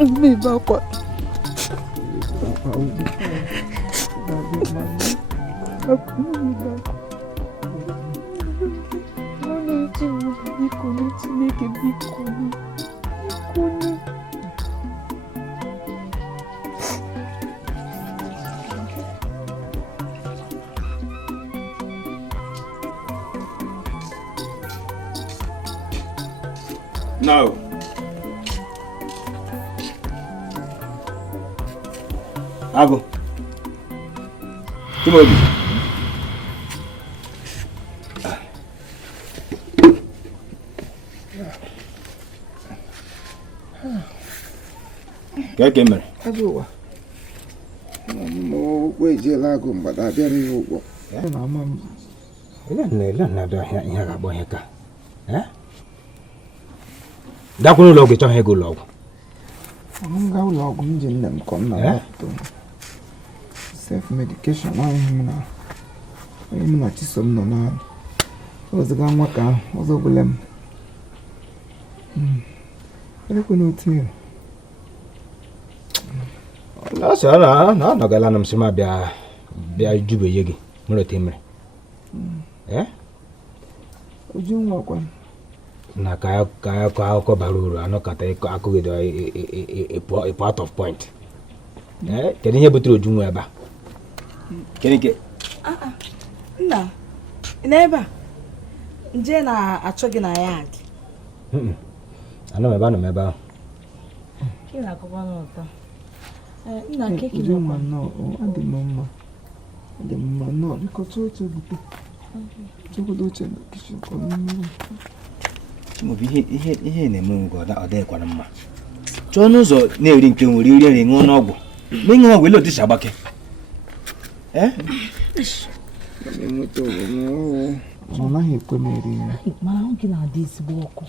Me bakwa. No. Ago. Chimaobim. Keke mere. Ago. Mo weje lago mbada bịara ihe ụgwọ. Na mama. Ile na do ihe ga-agbo ihe ka. Dakwunu ụlọ ọgwụ chọọ ego ụlọ ọgwụ. M ga ụlọ ọgwụ m ji nne m ka m na-apụta. Self medication nwaanyị m na Chisom nọ na oziga nwa ka ọzọ bụla m. Ekwena otu ya. Lasa na anọgala na m sị ma bịa jube ihe gị mere otu emere. Uju nwa kwa. Na ka akụkọ bara uru anọkọta akụgide a part of point. Kedu ihe butere Uju nwa ebe a? Kedu nke? Nna, n'ebe a nje na-achọ gị na ya adị. Anọ m ebe ahụ. Kị na-akọkwa n'ụtọ. Nna keki Uju nwa nọ, adị m mma. Adị m mma nọ, biko chọọ oche bute. Chọgodo oche na kichin ka ọ mmiri. Chimaobim ihe na-eme ngwa ọ dịkwana mma. Chọọ n'ụzọ na-eri nke nwere iri nri ṅụọ n'ọgwụ. Ma ịṅụ ọgwụ ele otu si agbake. Ọ naghị ekwe m eri nri. Mara ahụ gị na-adị ezigbo ọkụ.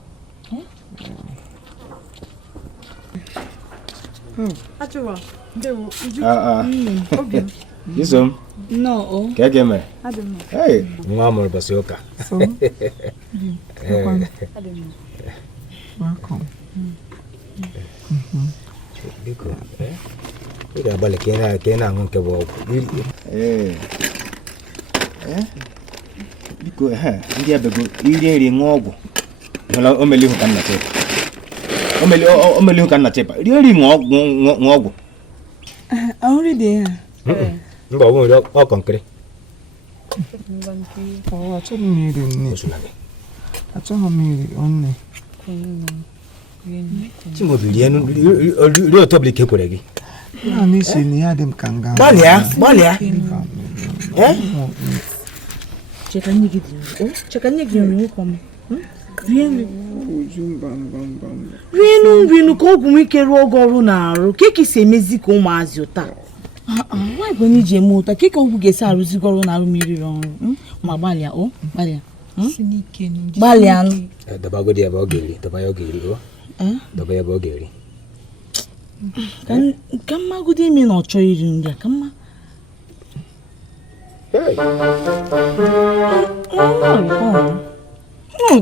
Achọrọ ndewo Uju. Obi. Chisom. No. Ka ege mere. Adị m. Hey, nwa amụrụ ụbọchị ụka. Welcome. Biko, ị ga-agbalị ka ị na-aṅụ nke bụ ọgwụ. Biko, ndị abego iri nri ṅụọ ọgwụ. O meli ihu ka nna chepa. O meli ihu ka nna chepa. Rie nri ṅụọ ọgwụ. Ahụrụ dị ya. Mba, ọ nwere ọkọnkịrị. Achọghị m iri nne. Achọghị m iri nne. Chimaobim rie otu ọbụla ike kwere gị. Ya na isi na ya dị m ka nga. Gbalịa. Cheka nye gị nri ụkọ m. Rie nri. Uju mba. Rie nri ka ọgwụ m ike rụọ oge ọrụ na-arụ. Ka si emezi ka ụmụazị ụta. Nwaanyị bụ onye ji eme ụta. Ka ọgwụ ga-esi arụzigo ọrụ na-arụ m iriri ọrụ. Ma gbalịa. Gbalịa. Dabagodi ebe ọ ga-eri. Daba ya ọ ga-eri. Daba ya ebe ọ ga-eri. Ka mmagodi ime na ọ chọọ iri nri a ka mma.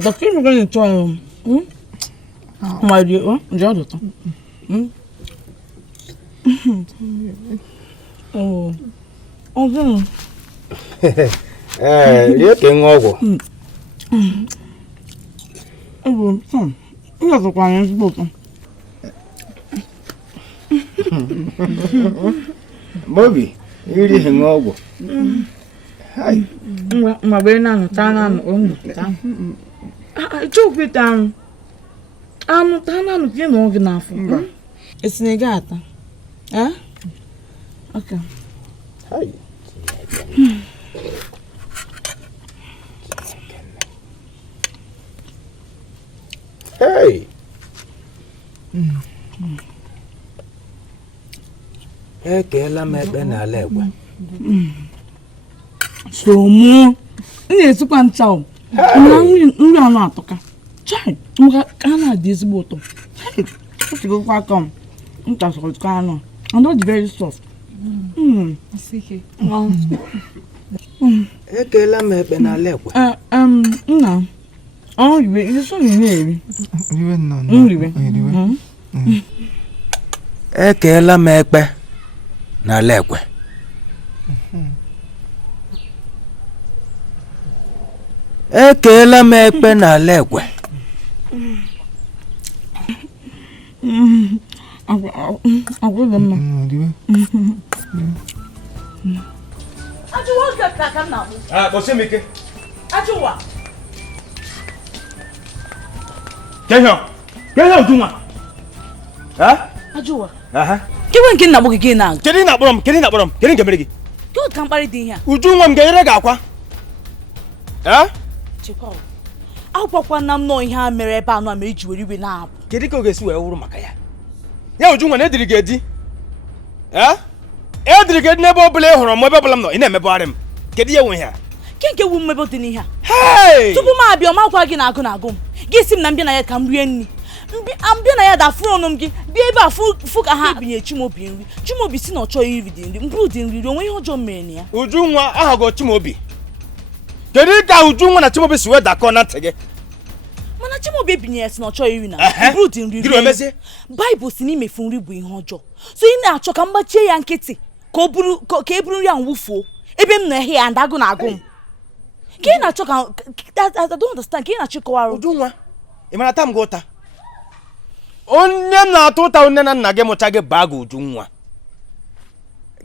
Dọkịta ime ga na-echọ ya. Ma rie nje ọdụtọ. Ọzọ. Rie ka ṅụọ ọgwụ. Ịgazụkwa anyị ezigbo ụtọ. Bobi, iri ihe ṅụọ ọgwụ. Mgbe ị na-anụ taa na-anụ ọnụ taa. Chukwu ite anụ. Anụ taa na-anụ ka ị nọ gị n'afọ. Esi na ị ga-ata. Okay. Hey. Ekela m ekpe n'ala egwe. So mụ na-esikwa ncha o. Na nri anụ atọka. Chai, ka na-adị ezigbo ụtọ. O chigokwa aka m. Ncha sọrọ ka anụ. And it's very soft. Ekela m ekpe n'ala egwe. Nna. Oh, you so you need. Riwe nọ. Riwe. Ekela m ekpe n'ala ekwe. Ekela m ekpe n'ala ekwe. Bosemike. Ajuwa. Kenya Ujunwa. Ajuwa. Kewe nke nna gị na. Kedu na kpọrọ m? Kedu nke mere gị? Kewe ka mkparị dị ihe a? Ujunwa m ga-enyere gị akwa. Chekwa. Akwụkwọ na m nọ ihe a mere ebe anọ mere iji were iwe na-abụ. Kedu ka ọ ga-esi wee wụrụ maka ya? Ya Ujunwa na-ediri gị edi. Ediri gị edi n'ebe ọ bụla ị hụrụ m ebe ọbụla m nọ ị na-emebegharị m. Kedu ihe nwe ihe a? Nke wu mmebe dị n'ihe a. Hey! Tupu m abịa ọmakwa gị na-agụ na-agụ m. Gị si m na mbịa na ya ka m rie nri. Mbịa na ya da furu ọnụ m gị. Bịa ebe a fụ ka ha binye Chimaobi nri. Chimaobi si na ọ chọghị iri dị nri. Mbụrụ dị nri onwe ihe ọjọọ mere na ya. Ujunwa ahago Chimaobi. Kedu ka Ujunwa na Chimaobi si wee dakọ na ntị gị? Mana Chimaobi binye ya si na ọ chọghị iri na. Mbụrụ dị nri. Gịnị omezie? Baịbụl si na imefu nri bụ ihe ọjọọ. So ị na-achọ ka m gbachie ya nkịtị ka e buru nri ahụ wufuo. Ebe m na-ehe ya ndagụ na-agụ m. Ka ị na-achọ ka I don't understand. Ka ị na-achọ ịkọwara Ujunwa, ị mara taa m gị ụta? Onye m na-atụ ụta onye na nna gị mụcha gị baa gị Ujunwa.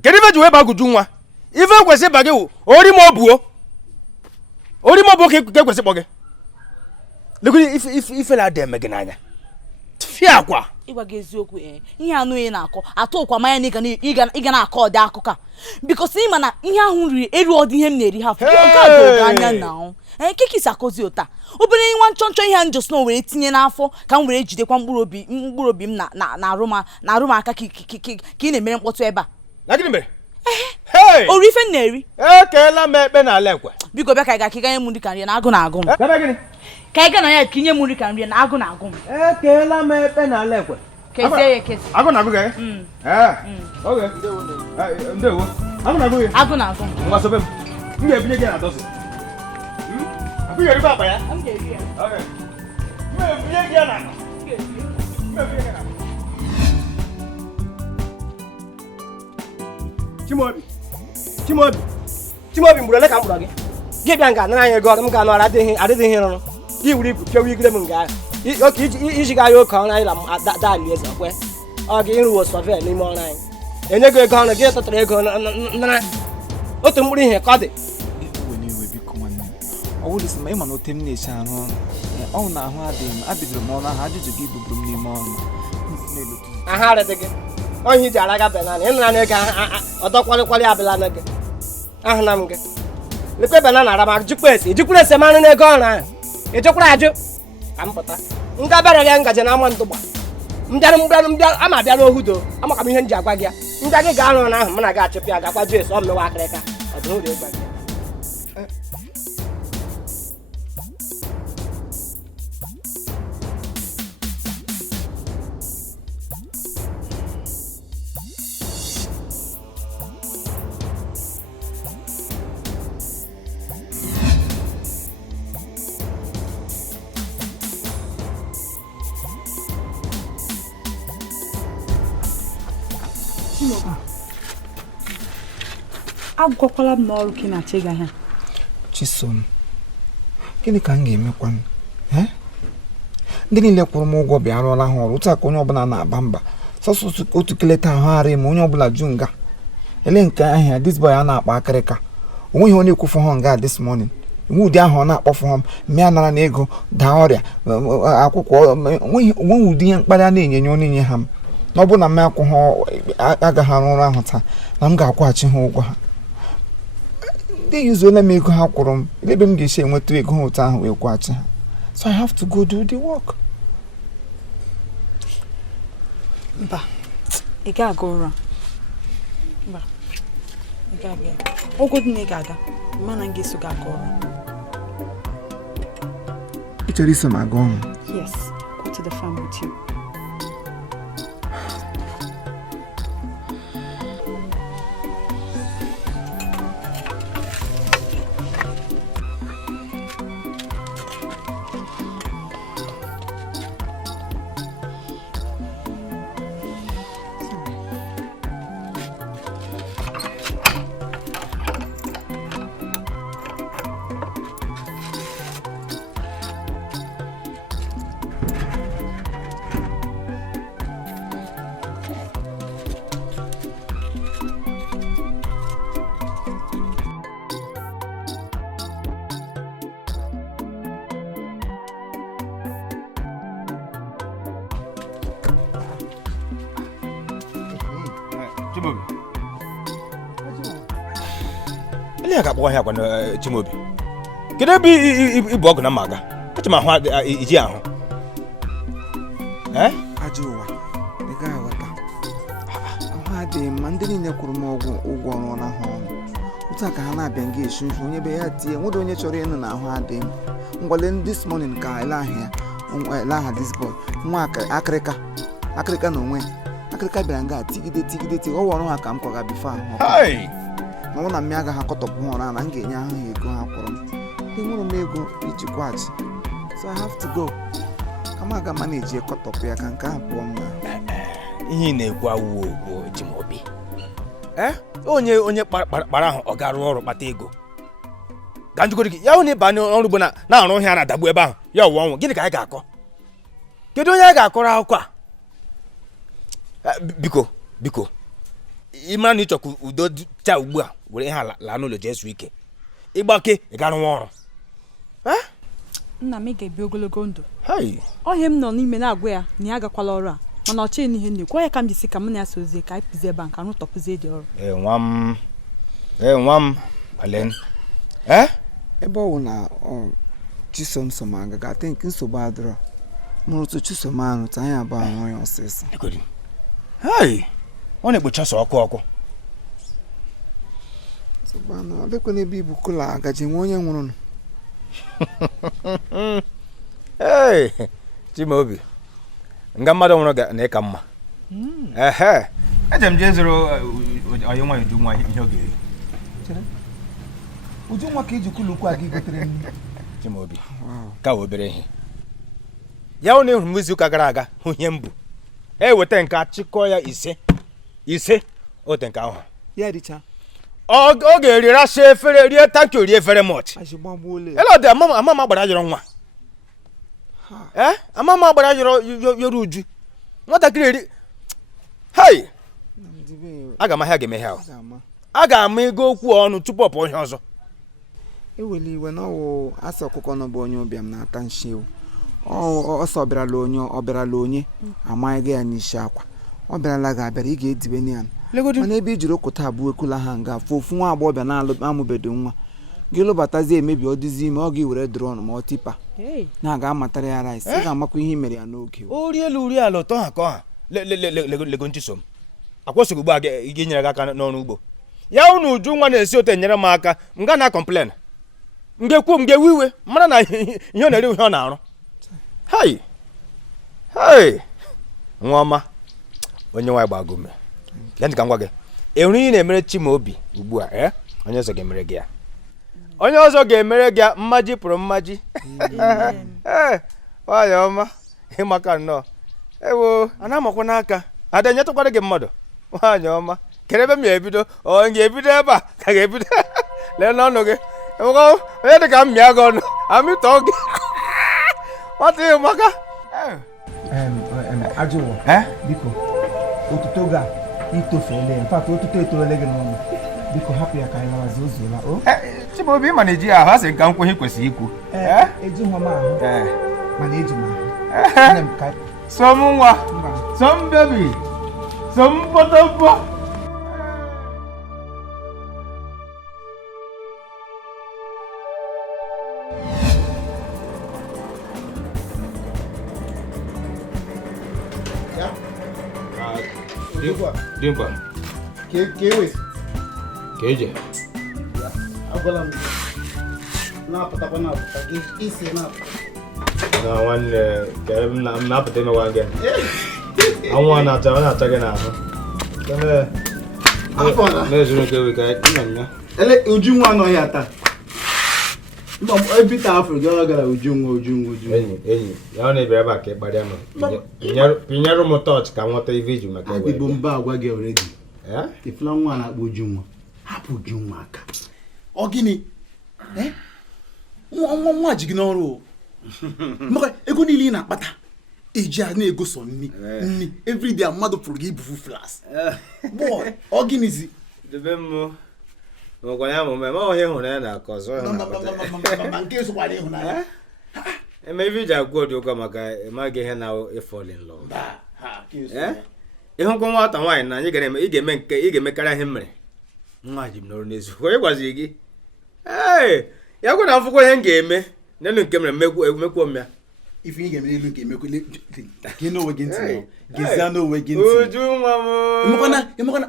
Kedu ife ji wee baa gị Ujunwa? Ife kwesị ịba gị wụ orimobuo ka ekwesị kpọ gị. Lekwe ife na-adị eme gị n'anya. Fie akwa. Ịgwa gị eziokwu ihe anụ ị na-akọ atụ ụkwa manya na ị ga na-akọ ọdị akụkọ a bikos ị ma na ihe ahụ riri eru ọdị ihe m na-eri ha nke a dị oge anya na ahụ keke isi akọzi ụta obere nwa nchọnchọ ihe a njọs na were tinye n'afọ ka m were jidekwa mkpụrụ obi m na-arụ m aka ka ị na-emere mkpọtụ ebe a na gịnị mere? ori ife m na-eri Ekeela m ekpe n'ala ekwe. biko bịa ka ị ga-akịga nye m nri ka nri na agụ na-agụ m ka ị ga na ya ka inye m nri ka nri na agụ na-agụ m Ekeela m ekpe n'ala ekwe. kezie ya ekezi Agụ na-agụ gị? Oge. Ndewo. Agụ na-agụ gị? agụ na-agụ m Ngwa sobe m. M ga-ebinye gị na dọsị. Akụ ga-eri akpa ya? m ga-eri ya Okay. M ga-ebinye gị na. M ga-ebinye gị na. Chimaobi mgburu ole ka m gburu gị? Gị bịa nga nara anyị ego m ga-anụ adịghị ihe rụrụ. Gị wuru ibu pịawa igide m nga ahụ. Oke iji ga ya oke ọrụ anyị na dali eze kwe. Ọ gị ịrụwo sọvel n'ime ọrụ anyị. Enye gị ego ọrụ gị tụtara ego nara otu mkpụrụ ihe ka ọ dị. Ọ wụrụ isi ma ị ma na ote m na-eche arụ ọrụ ọnwụ na ahụ adịghị m abidoro m ọrụ ahụ ajụjụ gị buburu m n'ime ọrụ Ahụ arịdị gị onye iji araga banana ịnara na ego ọdọ kwalịkwalị abịala na gị ahụ na m gị lekwe banana ara ma jikwuru ese marụ n'ego ọrụ ahụ ejekwara ajụ ka m pụta nga bịara ya ngaji na ama ndụgba mbịara ama abịa n'ohudo amaka m ihe m ji agwa gị ya ndị gị ga-arụ ọrụ ahụ m na gị achụpụ ya gakwa jụ esi ọ mmewa akịrịka ọdụhụrụ ịgwa gị agụkwakwala m n'ọrụ ka ị na-achị gị ahịa Chisom gịnị ka m ga-emekwa ndị niile kwụrụ m ụgwọ bịa rụọla ha ọrụ otu a ka onye ọbụla na-aba mba sọsọ otu keleta ahụ arị ma onye ọbụla ju nga ele nke ahịa this boy a na-akpa akịrịka onweghị onye ekwufu ha nga this morning nwe ụdị ahụ ọ na-akpọfu ha mmịa nara na ego daa ọrịa akwụkwọ onweghị ụdị ihe mkparị a na-enyenye onye nye ha m na ọ bụrụ na m akwụ ha agaghị arụ ọrụ ahụ taa na m ga-akwụghachi ha ụgwọ ha ndị yuzuola m ego ha kwụrụ m ebe m ga-esi enweta ego ha ụtọ ahụ wee kwụghachi ha so I have to go do the work. mba ị ga-aga ụra mba ị ga-aga ụgwọ dị na ị ga-aga mana m ga-eso gị aga ụra Ị chọrọ iso m aga ọrụ? yes go to the farm with you Chimaobi. Ele ga akpọ ahịa kwa na Chimaobi. Kedu ebe ibu ọgụ na maga? Kacha ma ahụ iji ahụ. Ajọ ụwa. Ị gaghị aghọta. Ahụ adịghị mma, ndị niile kwụrụ m ụgwọ ọrụ na ahụ ọnụ. Otu a ka ha na-abịa nga esu nsu onye be ya tie nwere onye chọrọ ịnụ na ahụ adịghị m. Ngwale this morning ka ele aha this boy nwa akịrịka na onwe akịrịka bịara nga tigide ọ wọrọ ha ka m kwaga bifo ahụ ma ọ na mmịa agaghị akọtọpụ ha ọra na m ga-enye ahụ ha ego ha kwụrụ m enwere m ego iji kwaghachi so I have to go kama aga ma na-eji ekọtọpụ ya ka nke ahụ pụọ mma ihe na-ekwu awuo okwu Chimaobi onye kpara ahụ ọ ga-arụ ọrụ kpata ego ka njikọrọ gị ya hụ na ịba n'ọrụ ugbo na-arụ ihe a na-adagbu ebe ahụ ya ọwụwa ọnwụ gịnị ka anyị ga-akọ kedu onye anyị ga-akọrọ akụkọ a biko ị mara na ị chọkwa udo cha ugbu a were ihe laa n'ụlọ jee zuo ike ịgbake ị ga rụwa ọrụ nna m ga-ebi ogologo ndụ ọhịa m nọ n'ime na-agwa ya na ya agakwala ọrụ a mana ọ chịghị n'ihe na-ekwu ya ka m jisi ka m na-asa ozi ka anyị pụzie ebe a nka rụtọpụzie dị ọrụ nwa m Alen ebe ọ wụ na Chisom som agaga I think nsogbu adịrọ mụrụ otu Chisom ahụ ta anyị abụọ ahụ ya ọsịsọ ọ na-ekpochasọ ọkụ ọ dịkwa n'ebe ibu kola agaji nwe onye nwụrụ Chimaobi nga mmadụ nwụrụ na ịka mma eje m jee zụrụ onye nwa Uju nwa ihe ọ ga-eri Uju nwa ka iji kulukwu a gị gotere Chimaobi ka obere ihe ya hụ na ịhụrụ m izu ụka gara aga hụ ihe m bụ eweta nke achịkọ ya ise ote nke ahụ ya richa ọ ga-eri rasha efere rie tanki rie efere mọch elọdị amama gbara yọrọ nwa amama gbara yọrọ Uju nwatakịrị eri aga m ahịa ga-emeghe ahụ a ga-ama ego okwu ọnụ tupu ọ pụọ ihe ọzọ eweli iwe na ọwụ asa ọkụkọ nọ bụ onye ụbịam na-ata nshi ewu ọsọ ọbịarala onye amaghị ya n'isi akwa ọ bịarala ga-abịara ị ga-edibe na ya mana ebe i jiri okụta abụọ ekula ha nga ofu nwa agbọghọbịa na-amụbedo nwa gị lụbatazi emebi ọ dịzi ime ọ ga-ewere drọn ma ọ tipa na-aga amatara ya rice ị ga-amakwa ihe mere ya n'oge ori elu uri ala ụtọ ha ka ọha lego Chisom akwụsịghị ugbu a ga-enyere gị aka n'ọrụ ugbo ya hụ na Uju nwa na-esi ote nyere m aka m ga na kọmplen m ga-ekwu m ga-ewe iwe mara na ihe ọ na-eri ihe ọ na-arụ nwa ọma onye nwaanyị gbagome ya ntị ka m gwa gị enwere ihe na-emere Chimaobi ugbu a onye ọzọ ga-emere gị ya onye ọzọ ga-emere gị ya mmaji pụrụ mmaji nwaanyị ọma ịmaka nnọọ ewo a na-amakwa n'aka ada enyetụkwara gị mmadụ nwaanyị ọma kere ebe m ga-ebido ọ ga-ebido ebe a ka ga-ebido lee n'ọnụ gị onye dị ka m mịa gị ọnụ amịtọ gị nwata ihe maka ajụwọ biko otuto ga itofele mfat otuto etolele gị n'ọnụ biko hapụ ya ka anyị lawazi ozuola Chimaobi ịma na eji ahụ asị nka nkwenye kwesịrị ikwu ejighị m ahụ mana eji m ahụ som nwa som bebi som pọtọpọ Dimpa. Keje. Agwala m na-apụtakwa na-apụta isi na-apụta. Na nwanne ka m na-apụta emewa gị. Anwụ na-acha gị n'ahụ. Na-ezuru nke ewe ka nna ya. Ele Uju nwa anọghị ata. Ebita afọ gị ọ gara Uju nwa. Enyi ya ọ na-ebere ebe a ka ị kparịa m. Pinyere m tọọchị ka m nweta ive iju maka ewe. Adịbụ mba agwa gị already. Ifula nwa na-akpọ Uju nwa. Hapụ Uju nwa aka. Ọ gịnị? Nwa ji gị n'ọrụ. Maka ego niile ị na-akpata eji a na-egoso nni everyday mmadụ pụrụ gị ibufu flas. Boy, ọ gịnịzi? Debe m nwekwa ya mụme ma ọhịa hụrụ ya na-akọ ọzọ nke esokwara ịhụnanya. Eme ive iji agwa ụdị ụka maka ịmaghị ihe na fall in love. ịhụkwa nwata nwaanyị na anyị ị ga-emekarị ihe mere nwa ji m n'ọrụ n'eziokwu onye gwaziri gị ee ya gwa na mfụkwa ihe m ga-eme n'elu nke mere emekwo m ya ife ị ga-eme elu ga-emekwele gị n'onwe gị ntị gezie n'onwe gị ntị emekwana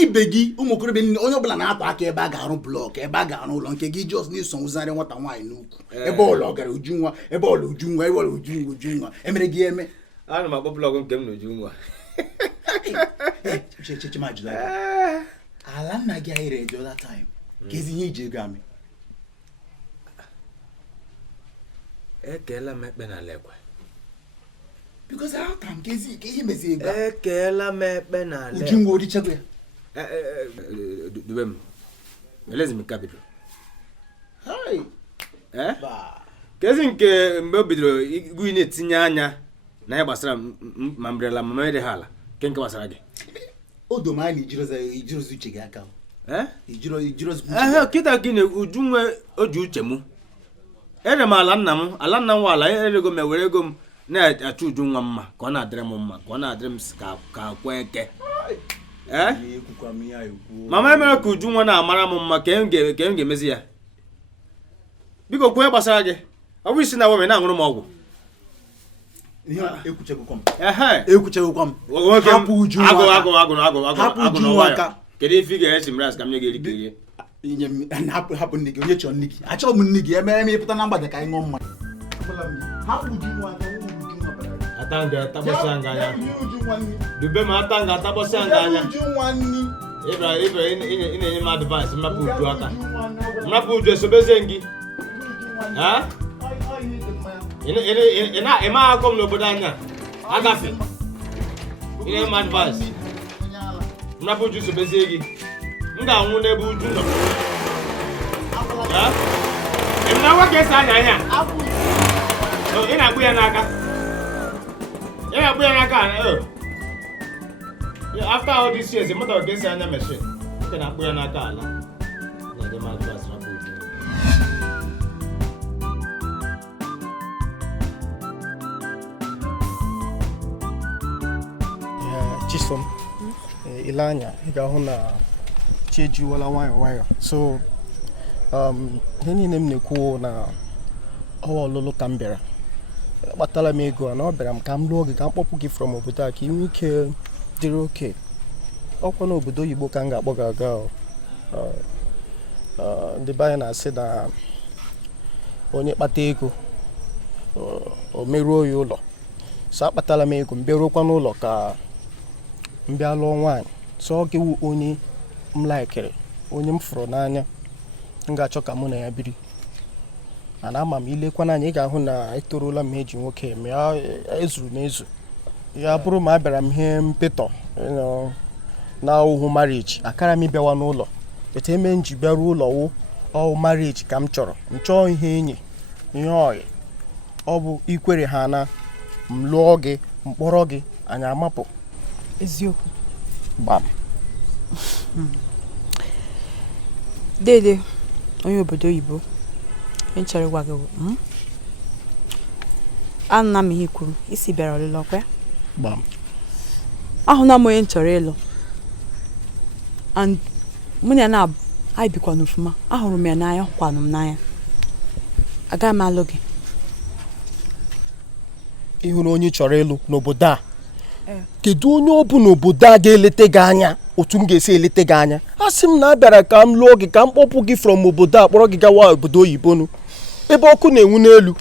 ibe gị ụmụ okorobịa niile onye ọbụla na-atụ aka ebe a ga-arụ blọk ebe a ga-arụ ụlọ nke gị jos na-eso nwụzarị nwata nwaanyị n'ukwu ebe ọla ọgara Ujunwa ebe ọla Ujunwa emere gị eme ana m akpọ blọgụ nke m na Ujunwa ala nna gị anyị redio that time ka ezi ihe iji ego amị ekeela m ekpe n'ala ekwe because aka m ka ihe mezi ego ekeela m ekpe n'ala Ujunwa orichago ya dube m elezi m ka bidoro kezi nke mgbe o bidoro igwu na-etinye anya na ya gbasara ma mbrela ma mere ha ala nke gbasara gị odo ma anyị ijirozi uche gị aka kịta gị na Ujunwa oji uche mụ ere m ala nna m ala erego m ewere ego m na-achụ Ujunwa mma ka ọ na-adịrị m mma ka ọ na-adịrị m ka akwa eke mama emere ka Ujunwa na-amara m mma ka m ga-emezi ya biko kwenye gbasara gị ọ bụ isi na weme na-aṅụrụ m ọgwụ ekwuchegokwa m hapụ Ujunwa aka kedu ife ị ga-esi m ras ka m nye gị eri kirie hapụ nne gị onye chọrọ nne gị achọghị m nne gị emere m ịpụta na mgbada ka anyị ṅụọ mmanya hapụ Ujunwa aka atanga tabosi anga anya dube ma atanga tabosi anga anya ibra ine ma advice mmapu uju aka mmapu uju esobeze ngi ha ina akom n'obodo anya agafe ine ma advice mmapu uju esobeze gị m ga-anwụ n'ebe uju nọ ha emna nwoke esi anya anya ị na-akpụ ya n'aka yeah, we are not after all these years, the mother gets a machine. You cannot put an akala. The man was not good. Chisom, Ilanya, Igahona, Cheju, wala wire. So, any name you call now, all Lolo Canberra. Batala me go and order am kam log ka kpọpụ gị from obodo a ka inwe ike dịrị oke ọkwa na obodo Igbo ka m ga-akpọ gị aga ndị banye na-asị na onye kpata ego o meruo ya ụlọ so akpatala m ego m bịaruokwa n'ụlọ ka m bịa lụọ nwaanyị so ọ ga-ewu onye m laikere onye m fụrụ n'anya m ga-achọ ka mụ na ya biri ana ama m ilekwa n'anya ị ga-ahụ na etorola m eji nwoke eme ya ezuru n'ezu ya bụrụ ma abịara m ihe mpịtọ na ohu marriage akara m ịbịawa n'ụlọ etu eme m ji bịaruo ụlọ wụ ọwụ marriage ka m chọrọ m chọọ ihe enyi ihe ọyị ọ bụ ikwere ha na m lụọ gị mkpọrọ gị anyị amapụ eziokwu gbam dede onye obodo oyibo nchọrọ gwa gị ana m ihe kwuru isi bịara ọlụlọ kwa gbam ahụna m onye nchọrọ ịlụ and mụ na na anyị bikwa n'ofuma ahụrụ m ya n'anya hụkwanụ m n'anya agaghị m alụ gị ịhụrụ onye chọrọ ịlụ n'obodo a kedu onye ọ bụ n'obodo a ga-elete gị anya otu m ga-esi elete gị anya a sị m na abịara ka m lụọ gị ka m kpọpụ gị from obodo a kpọrọ gị gawa obodo oyibo nụ ebe ọkụ na-enwu n'elu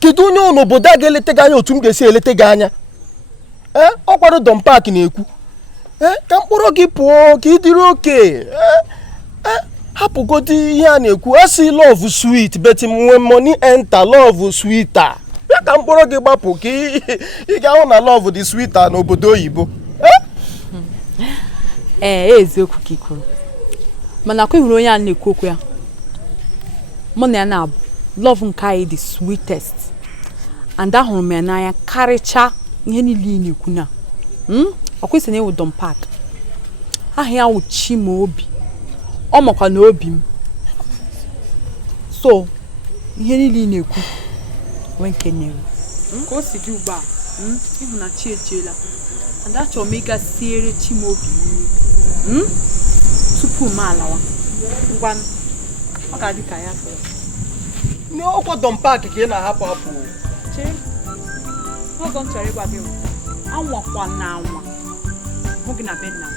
kedu onye ọ n'obodo a ga-elete gị anya otu m ga-esi elete gị anya ọ kwado Don Park na-ekwu ka m kpọrọ gị pụọ ka ị dịrị oke hapụgodi ihe a na-ekwu a sị love sweet but when money enter love sweeter ya ka m kpọrọ gị gbapụ ka ị ga-ahụ na love dị sweeter n'obodo oyibo eziokwu ka ikwuru mana akwa ịhụrụ onye a na-ekwu okwu ya mụ na ya na-abụ love nke anyị dị sweetest and ahụrụ m ya n'anya karịcha ihe niile ị na-ekwu na ọkwa isi na-ewu Don Park aha ya wụ Chimaobim ọ makwa na obi m so ihe niile ị na-ekwu nwee nke na-ewu ka o si dị ugbu a ịhụ na chi ejiela and achọrọ m ịga siere Chimaobim nri tupu m alawa ngwa ọ ga-adị ka ya fọrọ n'ọkwa dọmpak ka ị na-ahapụ hapụ chee ọgọ m chọrọ ịgwa gị anwakwa na anwa hụ gị na be nna m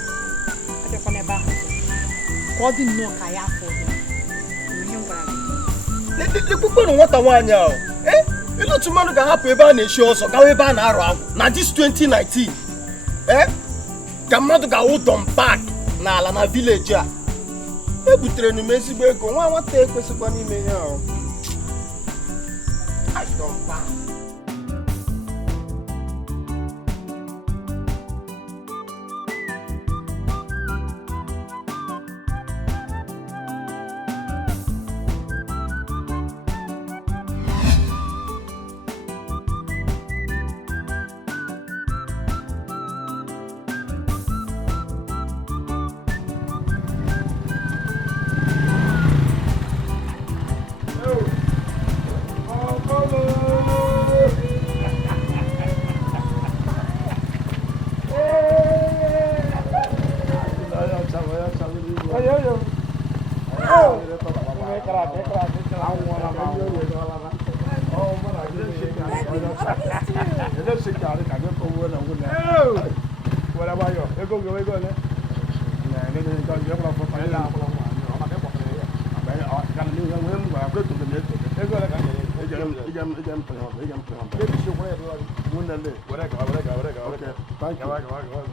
abịakwa n'ebe ahụ ka ọ dị nnọọ ka ya fọrọ ihe m gwara gị ekpukperụ nwata nwaanyị ahụ ele otu mmadụ ga-ahapụ ebe a na-eshi ọzọ gawa ebe a na-arụ agwụ na dis 2019 ka mmadụ ga-awụ dọmpak n'ala na vileji a ebutere m ezigbo ego nwa nwata ekwesịkwa n'ime ya ahụ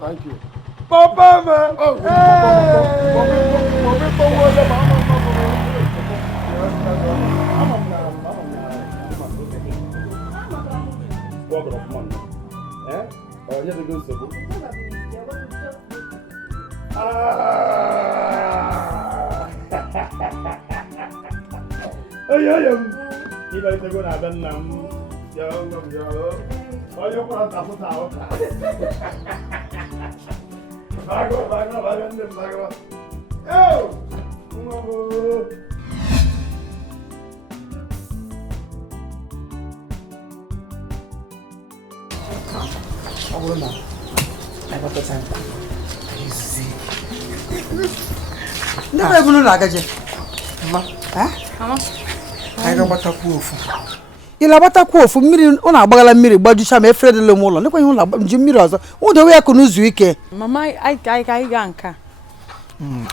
Thank you. Papa, man. Never even like a I don't want to ilabata kwa ofu mmiri ọ na-agbagala mmiri gbajucha ma efere dele m ụlọ nekwa ihe ụlọ ji mmiri ọzọ ụdọ we ya kunu zu ike mama anyị ga nka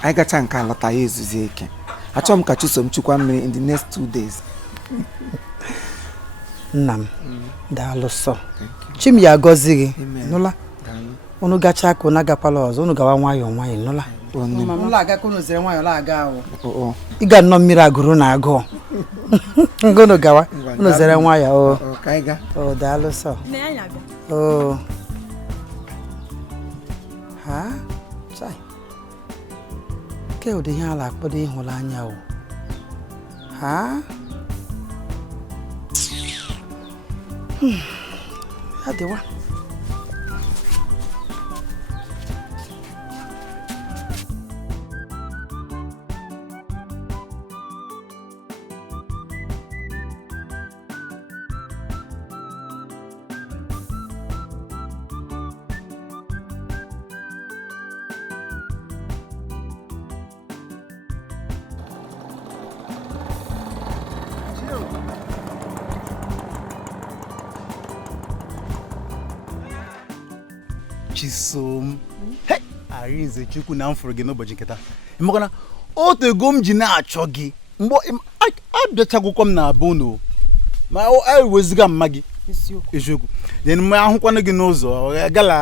anyị gacha nka lọta ya ezuzi ike achọ m ka Chisom chukwa mmiri in the next 2 days nna m daalụ sọ chim ya agọzi gị nụla unu gacha ka unu agakwala ọzọ unu gawa nwayọọ nwayọọ nụla ụlọ aga ka unu zere nwayọọ la aga ahụ ịga nnọọ mmiri agụrụ na agụụ ngono gawa unu zere nwayọọ o daalụ sọ o ha chai ke ụdị ihe ala akpọdo ịhụnanya o ha ya dịwa Chisom hey Arinze Chukwu na mfuru gị n'ụbọchị nketa imekwana otu ego m ji na-achọ gị mgbe abịachagwụkwọ m na abono ma eweziga mma gị isiokwu then mgbe ahụkwana gị n'ụzọ gala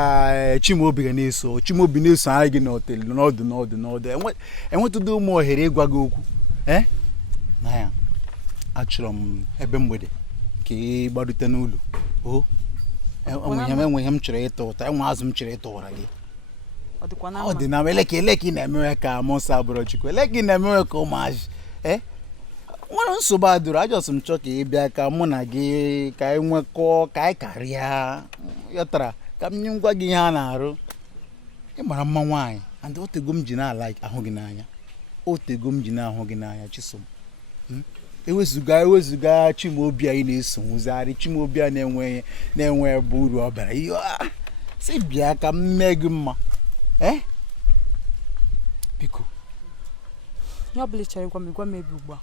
Chimaobim na-eso Chimaobim na-eso anyị gị n'hotel n'ọdụ enwetụdo ụmụ ohere ịgwa gị okwu na ya achọrọ m ebe mgbede ka ị gbarute n'ụlọ enweghị m chere ịtọ ụta enwe azụ m chere ịtọwara gị ọ dị na eleka ị na-emewe ka mụsa bụrụ Chukwu eleka ị na-emewe ka ụmụazị nwere nsogbu adụrụ ajọsụ m chọọ ka ị bịa ka mụ na gị ka anyị nwekọọ ka anyị karịa yọtara ka m nye ngwa gị ihe a na-arụ ị mara mma nwaanyị and otego m ji na-ala ahụ gị n'anya otego m ji na-ahụ gị n'anya Chisom ewezuga Chimaobim anyị na-esonwuzarị Chimaobim na-enwe bụ uru ọ bara si bịa ka m mee gị mma biko ya ọ bụla ị chọrọ ịgwa m ebe ugbu a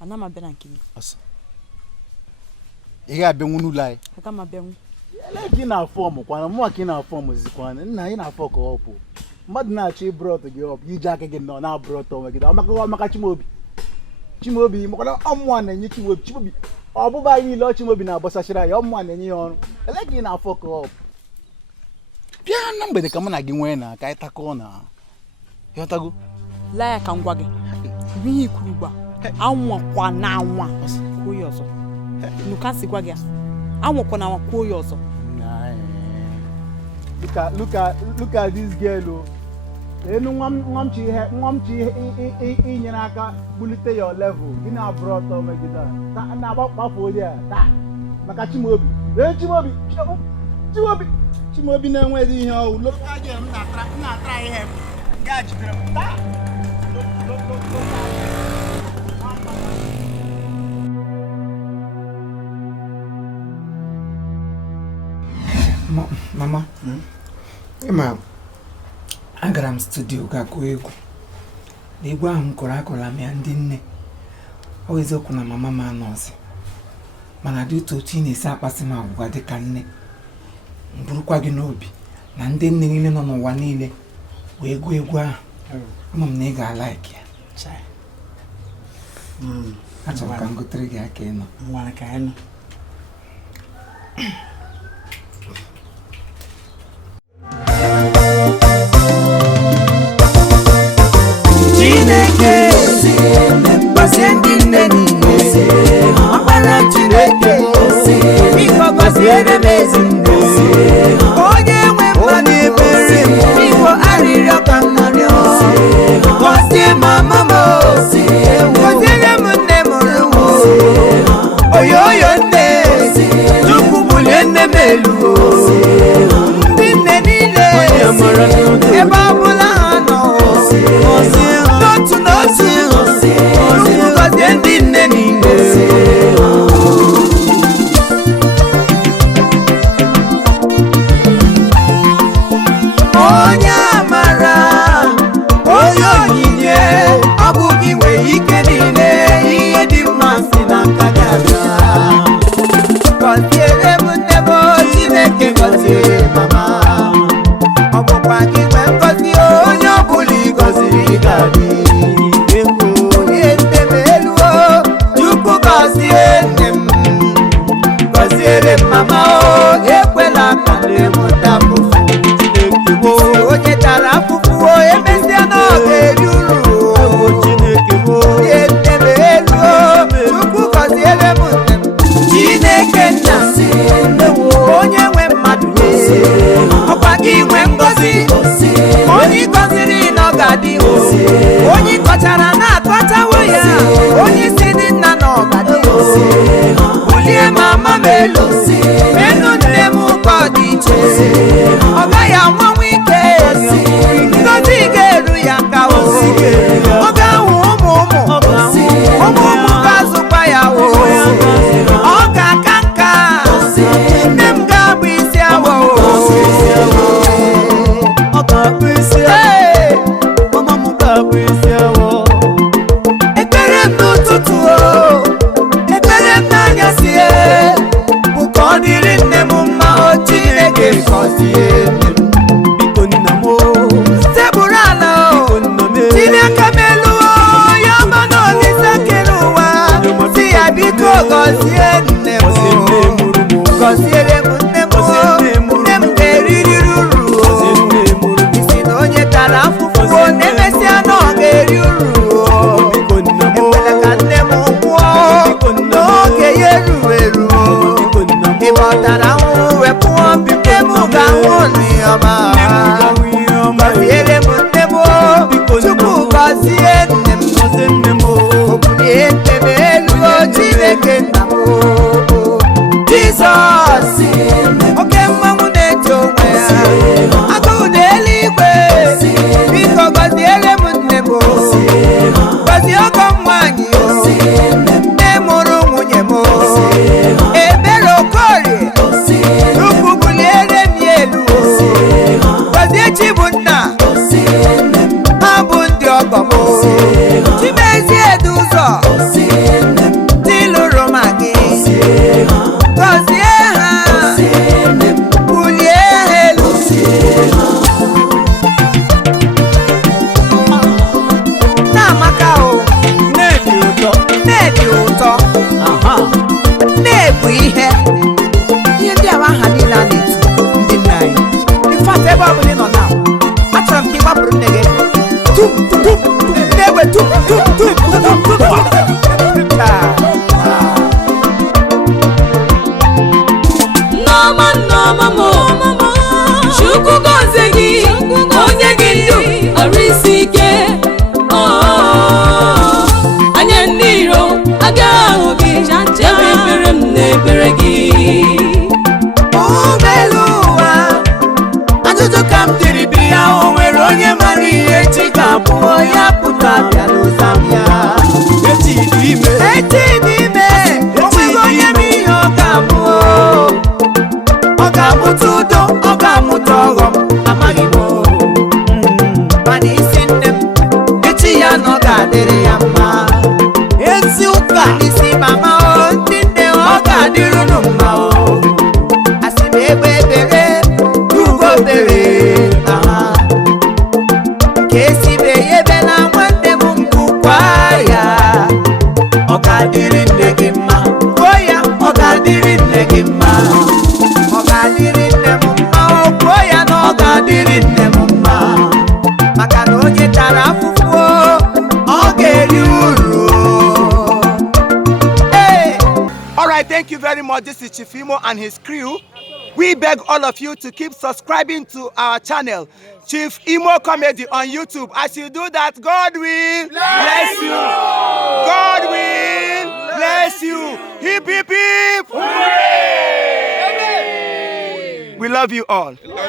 ana m abịa na nke gị ị ga-abịanwu n'ụlọ anyị aga m abịanwu gị na fọm kwana mụnwa ka ị na fọm zikwana nna anyị na-afọ ka ọ pụ mmadụ na-achọ ịbụrọt gị ọpụ iji aka gị nọ na-abụrọt onwe gị maka Chimaobim makwana ọmụnwa na-enye Chimaobim ọbụba anyị niile Chimaobim na-agbasachara ya ọmụnwa na-enye ya ọrụ ele ka ị na-afọ ka ọ bịa na mgbede ka mụ na gị nwee na ka anyị takọọ na ịghọtago laa ya ka m gwa gị ihe ikwuru ugbu a anwakwa na anwa kwuo ya ọzọ nuka si gwa gị anwakwa na anwa kwuo ya ọzọ look at this girl enu nwa m chi inyere aka bulite your level gị na-abụrụ ọtọ megide na-agbakpafụ onye a taa maka Chimaobim Chimaobim na-enweghị ihe ọwụ local girl m na-atra ihe ga jidere m taa Mama, ịma agara m studio ga-akụ egwu na egwu ahụ m kọrọ akọrọ m ya ndị nne ọ eziokwu na mama m anọzi mana dị otu ị na-esi akpasị m agwụgwa dịka nne m burukwa gị n'obi na ndị nne niile nọ n'ụwa niile wee gụọ egwu ahụ ama m na ị ga-alaiki ya achọrọ ka m gotere gị aka ịnọ Chineke gọzie ndị nne niile ọkpara Chineke biko gọziere m ezi nne onye nwe mmadụ ebere biko arịrịọ ka m rịọ gọzie mama m gọziere m nne mụrụ m oyoyo nne Chukwu bulie nne m elu ndị nne niile ebe ọ bụla ha nọ n'otu Chukwu gọzie ndị nne niile onye amara onye onyinye ọ bụ gị nwere ike niile ihe dị mma si n'aka gị abịa gọziere m nne m Chineke gọzie mama ọ bụkwa gị nwe ngọzi onye ọ bụla ị gọziri ga-adị onye nne m elu Chukwu gọzie nne m gọziere m mama ekwela ka nne m dapụ onye tara afụfụ emesịa na ọ ga-eri uru onye nne m elu Chukwu gọziere m nne m Chineke nna onye nwe mmadụ ọkwa gị nwe ngọzi onye gọziri na ọ ga-adị onye kọchara na-akọchawo ya onye si dị nna na ọ ga-adị bulie mama m elu enu nne m ka ọ dị iche ọ gaghị anwanwu ike ngọzi ga-eru ya ka ọ ga-ahụ ụmụ ga-azụkwa ya ọ ga-aka nka nne m ga-abụ isi awọ ekpere m n'ụtụtụ ekpere m n'anyasị bụ ka ọ dịrị nne m mma Chineke gọzie nne m biko nna m tebụrụ ala tinye aka m elu ya ma na Olisa kere ụwa si ya biko gọzie nne m gọziere m nne m ga-eriri uru isi na onye tara afụfụ na-emesịa na ọ ga-eri uru ekwela ka nne m nwụọ n'oge ya erughị eru ebe ọ tara ahụhụ wepụọ nne m ga-ahụ ọma gọziere m nne m Chukwu gọzie nne m obulie nne m elu Chineke nna m Jizọs oke mmanwụ na-eche onwe ya agụụ n'eluigwe biko gọziere m nne m gọzie ọgọ m nwanyị m jiri bịa o nwere onye mara ihe chi ga-abụ ya pụta bịa n'ụza m ya echi dị ime o nwere onye m ihe ọ ga-amụ ọ ga-amụta udo ọ ga-amụta ọghọm amaghị m mana isi nne m echi ya na ọ ga-adịrị ya mma ezi ụka isi mama o ndị nne ọ ga-adịrị unu mma o asị m egbe ebere ugo bere ka esi be ya ebela nwanne m mbụkwa ya ọ ga-adịrị nne gị mma kwuo ya ọ ga-adịrị nne gị mma ọ ga-adịrị nne m mma o kwuo ya na ọ ga-adịrị nne m mma maka na onye tara afụfụ ọ ga-eri uru. All right, thank you very much. This is Chief Imo and his crew. We beg all of you to keep subscribing to our channel, Chief Imo Comedy on YouTube. As you do that, God will bless you. God will bless you. Hip, hip, hip. Hooray! We love you all.